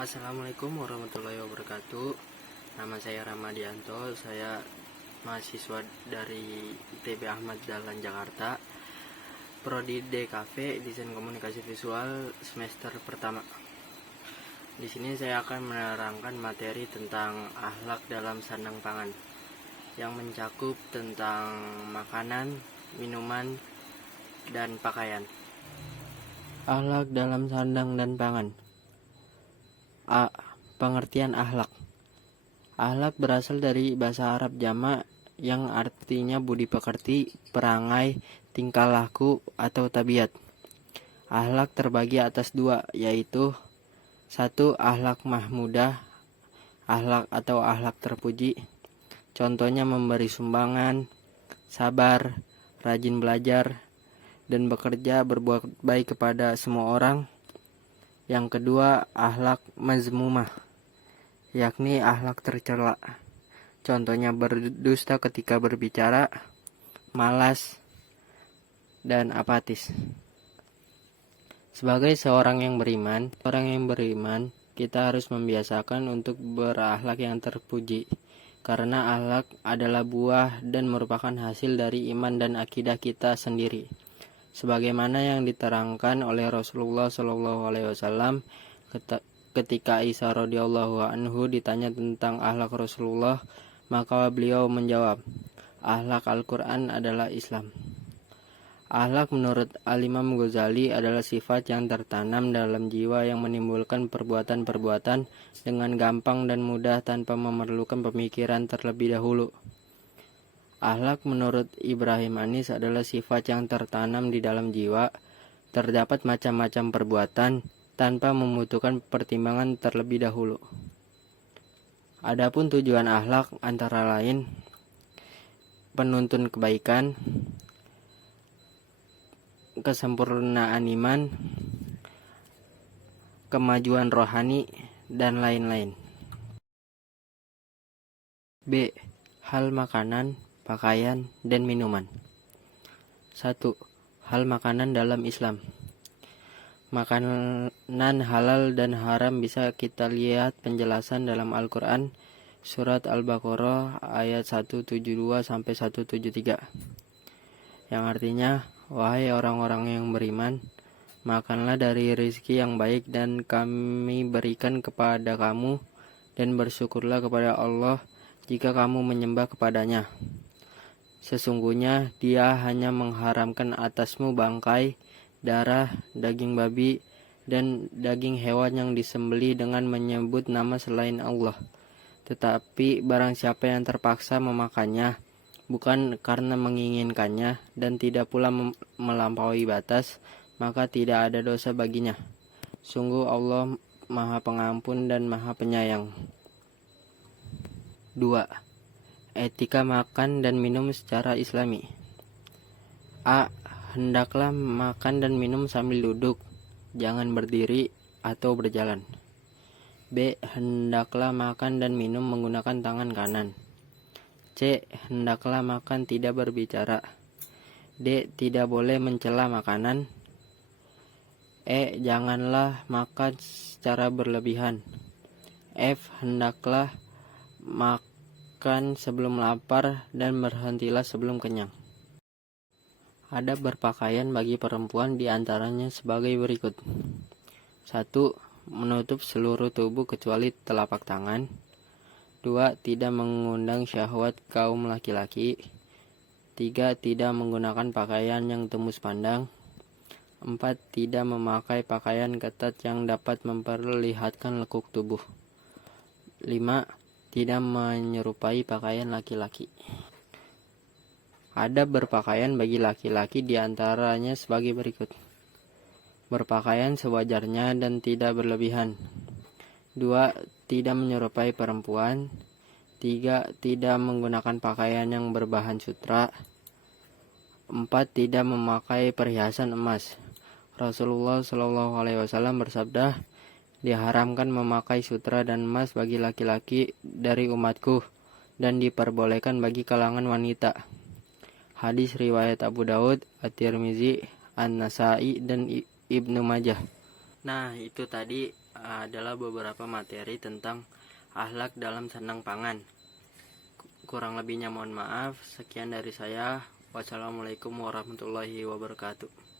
Assalamualaikum warahmatullahi wabarakatuh. Nama saya Ramadianto. Saya mahasiswa dari ITB Ahmad Dahlan Jakarta. Prodi DKV Desain Komunikasi Visual semester pertama. Di sini saya akan menerangkan materi tentang akhlak dalam sandang pangan yang mencakup tentang makanan, minuman, dan pakaian. Akhlak dalam sandang dan pangan. A. Pengertian akhlak. Akhlak berasal dari bahasa Arab jamak yang artinya budi pekerti, perangai, tingkah laku, atau tabiat. Akhlak terbagi atas dua, yaitu 1. Akhlak mahmudah, akhlak atau akhlak terpuji. Contohnya memberi sumbangan, sabar, rajin belajar, dan bekerja berbuat baik kepada semua orang. Yang kedua, akhlak mazmumah, yakni akhlak tercela. Contohnya berdusta ketika berbicara, malas, dan apatis. Sebagai seorang yang beriman, kita harus membiasakan untuk berakhlak yang terpuji. Karena akhlak adalah buah dan merupakan hasil dari iman dan akidah kita sendiri. Sebagaimana yang diterangkan oleh Rasulullah SAW ketika Isa radhiyallahu anhu ditanya tentang akhlak Rasulullah, maka beliau menjawab, akhlak Al-Quran adalah Islam. Akhlak menurut Al-Imam Ghazali adalah sifat yang tertanam dalam jiwa yang menimbulkan perbuatan-perbuatan dengan gampang dan mudah tanpa memerlukan pemikiran terlebih dahulu. Akhlak menurut Ibrahim Anis adalah sifat yang tertanam di dalam jiwa, terdapat macam-macam perbuatan tanpa membutuhkan pertimbangan terlebih dahulu. Adapun tujuan akhlak antara lain penuntun kebaikan, kesempurnaan iman, kemajuan rohani, dan lain-lain. B. Hal makanan, pakaian, dan minuman. 1. Hal makanan dalam Islam. Makanan halal dan haram bisa kita lihat penjelasan dalam Al-Quran surat Al-Baqarah ayat 172-173 yang artinya, wahai orang-orang yang beriman, makanlah dari rezeki yang baik dan kami berikan kepada kamu, dan bersyukurlah kepada Allah jika kamu menyembah kepadanya. Sesungguhnya Dia hanya mengharamkan atasmu bangkai, darah, daging babi, dan daging hewan yang disembelih dengan menyebut nama selain Allah. Tetapi barang siapa yang terpaksa memakannya, bukan karena menginginkannya, dan tidak pula melampaui batas, maka tidak ada dosa baginya. Sungguh Allah Maha Pengampun dan Maha Penyayang. 2. Etika makan dan minum secara Islami. A. Hendaklah makan dan minum sambil duduk, jangan berdiri atau berjalan. B. Hendaklah makan dan minum menggunakan tangan kanan. C. Hendaklah makan tidak berbicara. D. Tidak boleh mencela makanan. E. Janganlah makan secara berlebihan. F. Hendaklah makan sebelum lapar dan berhentilah sebelum kenyang. Adab berpakaian bagi perempuan diantaranya sebagai berikut. 1. Menutup seluruh tubuh kecuali telapak tangan. 2. Tidak mengundang syahwat kaum laki-laki. 3. Tidak menggunakan pakaian yang tembus pandang. 4. Tidak memakai pakaian ketat yang dapat memperlihatkan lekuk tubuh. 5. Tidak menyerupai pakaian laki-laki. Adab berpakaian bagi laki-laki diantaranya sebagai berikut. Berpakaian sewajarnya dan tidak berlebihan. 2. Tidak menyerupai perempuan. 3. Tidak menggunakan pakaian yang berbahan sutra. 4. Tidak memakai perhiasan emas. Rasulullah SAW bersabda, diharamkan memakai sutra dan emas bagi laki-laki dari umatku dan diperbolehkan bagi kalangan wanita. Hadis riwayat Abu Daud, At-Tirmizi, An-Nasai, dan Ibnu Majah. Nah, itu tadi adalah beberapa materi tentang akhlak dalam sandang pangan. Kurang lebihnya mohon maaf. Sekian dari saya. Wassalamualaikum warahmatullahi wabarakatuh.